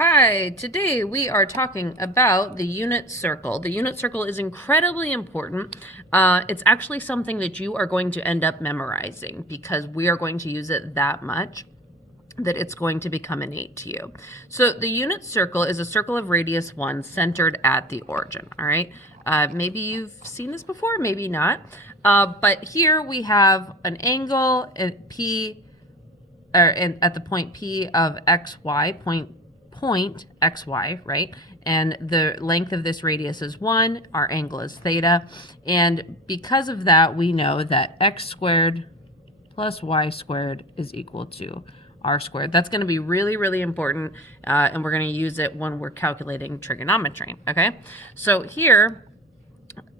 Hi, today we are talking about the unit circle. The unit circle is incredibly important. It's actually something that you are going to end up memorizing because we are going to use it that much that it's going to become innate to you. So the unit circle is a circle of radius 1 centered at the origin, all right? Maybe you've seen this before, maybe not. But here we have an angle at P, at the point P of xy, point xy, right? And the length of this radius is 1, our angle is theta. And because of that, we know that x squared plus y squared is equal to r squared. That's going to be really, really important, and we're going to use it when we're calculating trigonometry, okay? So here,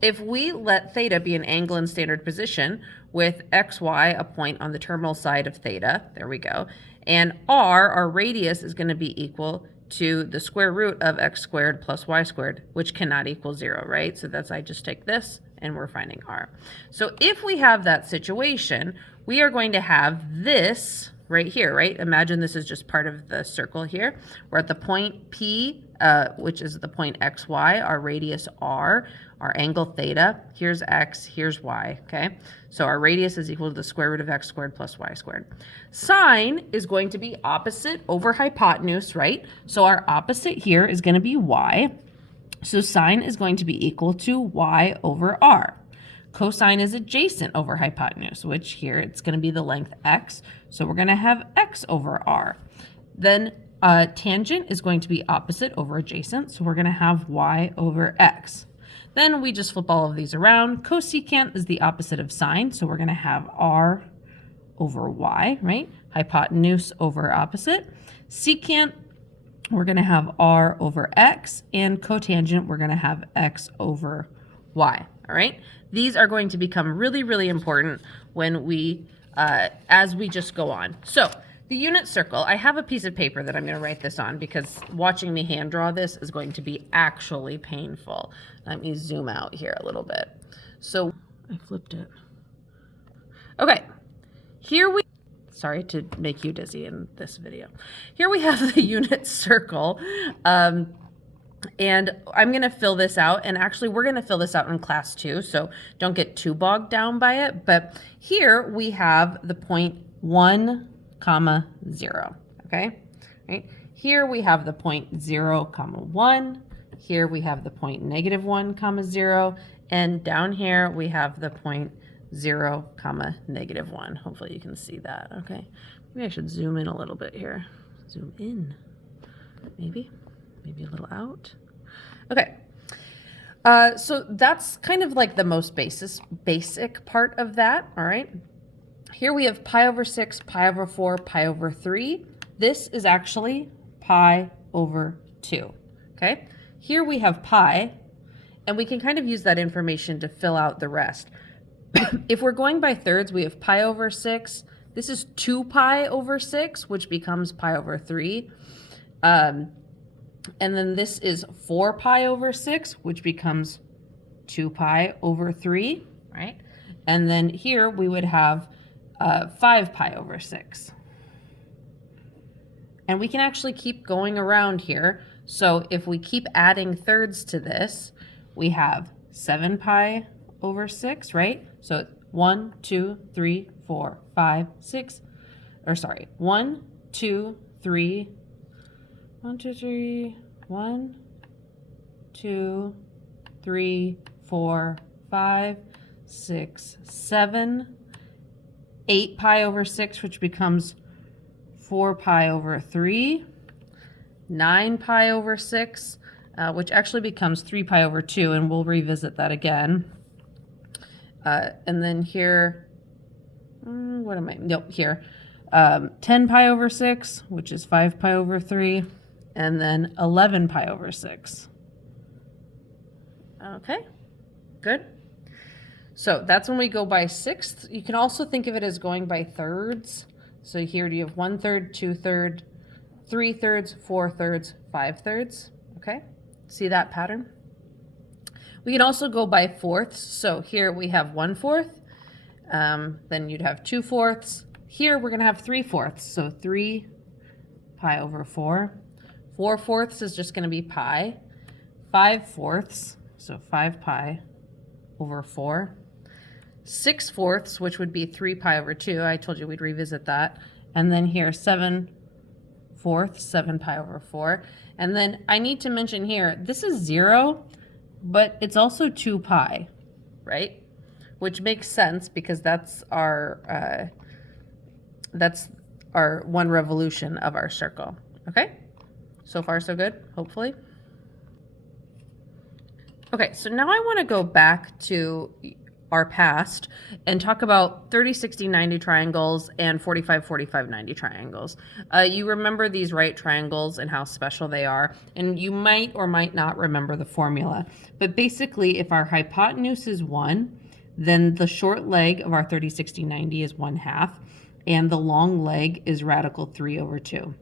if we let theta be an angle in standard position with xy, a point on the terminal side of theta, there we go, and r, our radius, is going to be equal to the square root of x squared plus y squared, which cannot equal 0, right? So that's, I just take this and we're finding r. So if we have that situation, we are going to have this right here, right? Imagine this is just part of the circle here. We're at the point P, which is the point xy, our radius r, our angle theta. Here's x, here's y, okay? So our radius is equal to the square root of x squared plus y squared. Sine is going to be opposite over hypotenuse, right? So our opposite here is going to be y. So sine is going to be equal to y over r. Cosine is adjacent over hypotenuse, which here it's going to be the length x. So we're going to have x over r. Then tangent is going to be opposite over adjacent. So we're going to have y over x. Then we just flip all of these around. Cosecant is the opposite of sine. So we're going to have r over y, right? Hypotenuse over opposite. Secant, we're going to have r over x. And cotangent, we're going to have x over y, all right? These are going to become really, really important when we, as we just go on. So the unit circle, I have a piece of paper that I'm going to write this on because watching me hand draw this is going to be actually painful. Let me zoom out here a little bit. So I flipped it. Okay, here we, sorry to make you dizzy in this video. Here we have the unit circle. And I'm going to fill this out, and actually we're going to fill this out in class too, so don't get too bogged down by it. But here we have the point 1, 0, okay? Right? Here we have the point 0, 1. Here we have the point -1, 0. And down here we have the point 0, -1. Hopefully you can see that, okay? Maybe I should zoom in a little bit here. Zoom in, maybe a little out. Okay. So that's kind of like the most basic part of that, all right? Here we have pi over 6, pi over 4, pi over 3. This is actually pi over 2, okay? Here we have pi, and we can kind of use that information to fill out the rest. If we're going by thirds, we have pi over 6. This is 2 pi over 6, which becomes pi over 3. And then this is 4 pi over 6, which becomes 2 pi over 3, right? And then here we would have 5 pi over 6. And we can actually keep going around here. So if we keep adding thirds to this, we have 7 pi over 6, right? So 1, 2, 3, 4, 5, 6, or sorry, 1, 2, 3, 1, 2, 3, 1, 2, 3, 4, 5, 6, 7, 8 pi over 6, which becomes 4 pi over 3, 9 pi over 6, which actually becomes 3 pi over 2, and we'll revisit that again. And then here, what am I? Nope, here. 10 pi over 6, which is 5 pi over 3, and then 11 pi over 6. Okay, good. So that's when we go by sixths. You can also think of it as going by thirds. So here do you have 1/3, 2/3, 3/3, 4/3, 5/3. Okay, see that pattern? We can also go by fourths. So here we have 1/4. Then you'd have 2/4. Here we're going to have 3/4. So 3 pi over 4, 4/4 is just going to be pi. 5/4, so 5 pi over 4. 6/4, which would be 3 pi over 2. I told you we'd revisit that. And then here, 7/4, 7 pi over 4. And then I need to mention here, this is 0, but it's also 2 pi, right? Which makes sense because that's our 1 revolution of our circle. Okay? So far, so good, hopefully. Okay, so now I want to go back to our past and talk about 30, 60, 90 triangles and 45, 45, 90 triangles. You remember these right triangles and how special they are, and you might or might not remember the formula. But basically, if our hypotenuse is 1, then the short leg of our 30, 60, 90 is 1/2, and the long leg is radical 3 over 2.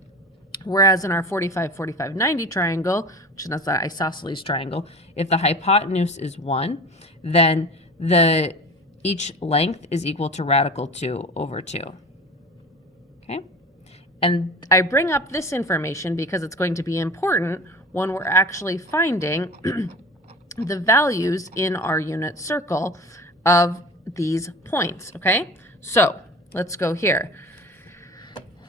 Whereas in our 45, 45, 90 triangle, which is the isosceles triangle, if the hypotenuse is 1, then each length is equal to radical 2 over 2. Okay? And I bring up this information because it's going to be important when we're actually finding the values in our unit circle of these points, okay? So let's go here.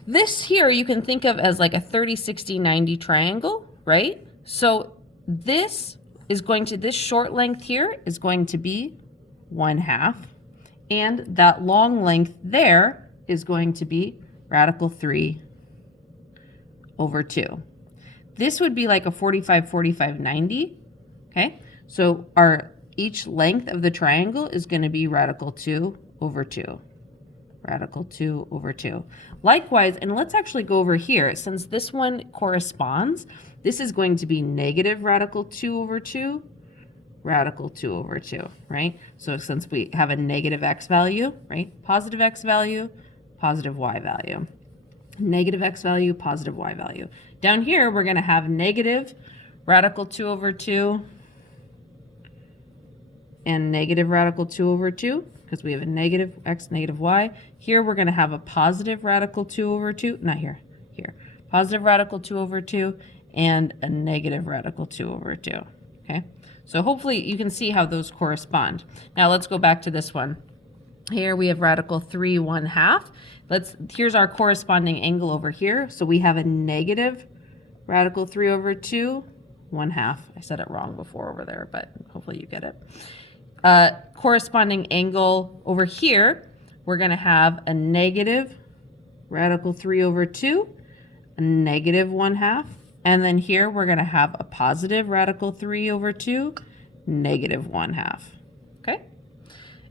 This here you can think of as like a 30, 60, 90 triangle, right? So this short length here is going to be 1/2, and that long length there is going to be radical 3 over 2. This would be like a 45, 45, 90, okay? So each length of the triangle is going to be radical 2 over 2. Radical 2 over 2. Likewise, and let's actually go over here, since this one corresponds, this is going to be negative radical 2 over 2, radical 2 over 2, right? So since we have a negative x value, right? Positive x value, positive y value. Negative x value, positive y value. Down here, we're going to have negative radical 2 over 2 and negative radical 2 over 2, because we have a negative x, negative y. Here, we're going to have a positive radical 2 over 2, not here, here. Positive radical 2 over 2 and a negative radical 2 over 2, okay? So hopefully you can see how those correspond. Now let's go back to this one. Here we have radical 3 1/2. Here's our corresponding angle over here. So we have a negative radical 3 over 2 1/2. I said it wrong before over there, but hopefully you get it. Corresponding angle over here, we're going to have a negative radical 3 over 2, a negative 1/2. And then here we're going to have a positive radical 3 over 2, negative 1/2. Okay?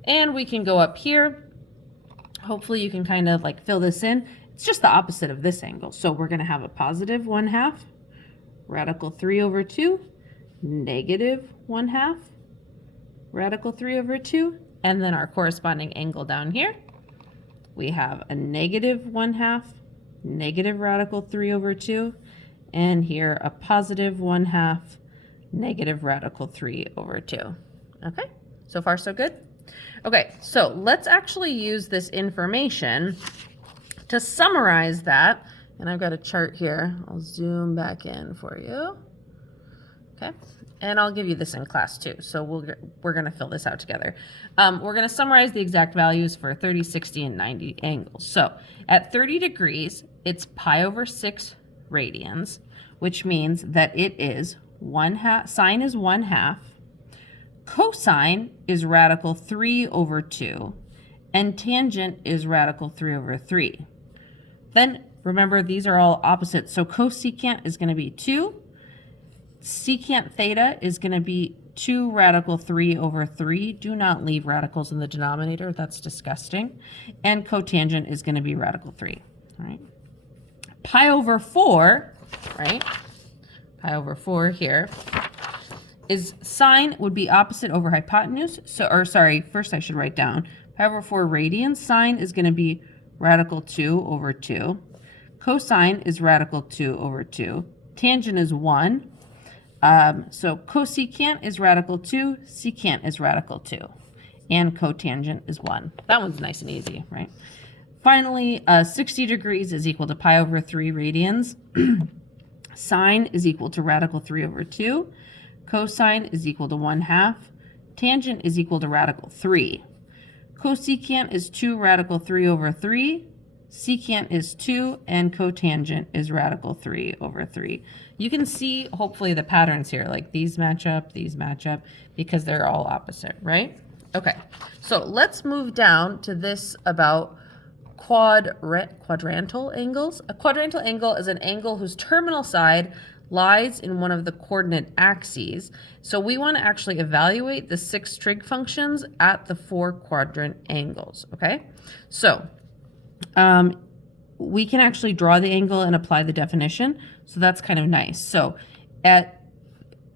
And we can go up here. Hopefully you can kind of like fill this in. It's just the opposite of this angle. So we're going to have a positive 1/2, radical 3 over 2, negative 1/2, radical 3 over 2. And then our corresponding angle down here, we have a negative 1/2, negative radical 3 over 2. And here a positive 1/2, negative radical 3 over 2. Okay, so far so good? Okay, so let's actually use this information to summarize that. And I've got a chart here. I'll zoom back in for you. Okay, and I'll give you this in class too. So we're going to fill this out together. We're going to summarize the exact values for 30, 60, and 90 angles. So at 30 degrees, it's pi over 6 radians, which means that it is 1/2, sine is 1/2, cosine is radical 3 over 2, and tangent is radical 3 over 3. Then remember, these are all opposites, so cosecant is going to be 2, secant theta is going to be 2 radical 3 over 3. Do not leave radicals in the denominator, that's disgusting. And cotangent is going to be radical 3, all right? Pi over 4, right? Pi over 4 here is sine would be opposite over hypotenuse. So, or sorry, first I should write down pi over 4 radians. Sine is going to be radical 2 over 2. Cosine is radical 2 over 2. Tangent is 1. So cosecant is radical 2. Secant is radical 2. And cotangent is 1. That one's nice and easy, right? Finally, 60 degrees is equal to pi over 3 radians. Sine is equal to radical 3 over 2. Cosine is equal to 1/2. Tangent is equal to radical 3. Cosecant is 2 radical 3 over 3. Secant is 2, and cotangent is radical 3 over 3. You can see, hopefully, the patterns here, like these match up, because they're all opposite, right? Okay, so let's move down to this about quadrantal angles. A quadrantal angle is an angle whose terminal side lies in one of the coordinate axes. So we want to actually evaluate the 6 trig functions at the 4 quadrant angles, okay? So we can actually draw the angle and apply the definition. So that's kind of nice. So at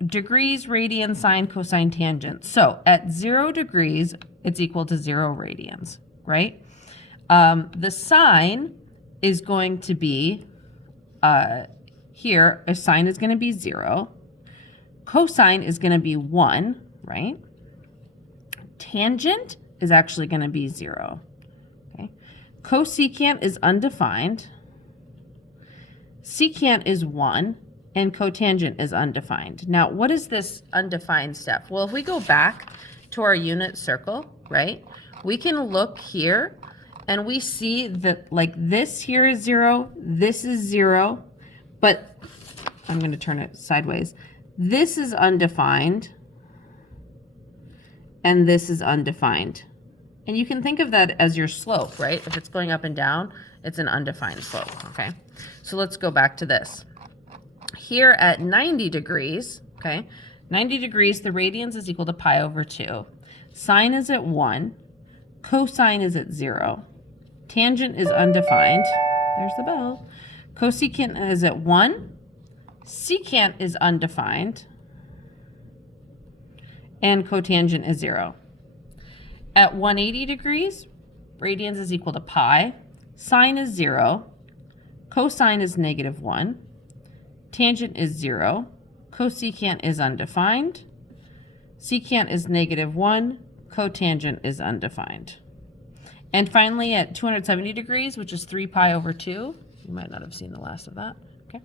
degrees, radians, sine, cosine, tangent. So at 0 degrees, it's equal to 0 radians, right? The sine is going to be, here, a sine is going to be 0. Cosine is going to be 1, right? Tangent is actually going to be 0. Okay. Cosecant is undefined. Secant is 1. And cotangent is undefined. Now, what is this undefined stuff? Well, if we go back to our unit circle, right, we can look here and we see that like this here is 0, this is 0, but I'm going to turn it sideways. This is undefined and this is undefined. And you can think of that as your slope, right? If it's going up and down, it's an undefined slope, okay? So let's go back to this. Here at 90 degrees, okay, 90 degrees, the radians is equal to pi over 2. Sine is at 1. Cosine is at 0. Tangent is undefined. There's the bell. Cosecant is at 1. Secant is undefined. And cotangent is 0. At 180 degrees, radians is equal to pi. Sine is 0. Cosine is negative 1. Tangent is 0. Cosecant is undefined. Secant is negative 1. Cotangent is undefined. And finally, at 270 degrees, which is 3 pi over 2, you might not have seen the last of that. Okay.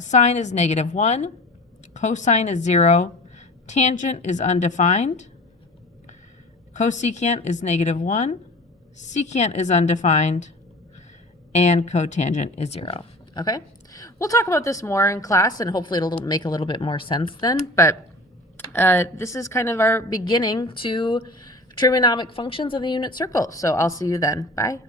Sine is negative 1. Cosine is 0. Tangent is undefined. Cosecant is negative 1. Secant is undefined. And cotangent is 0. Okay? We'll talk about this more in class, and hopefully it'll make a little bit more sense then. But this is kind of our beginning to trigonometric functions of the unit circle. So I'll see you then. Bye.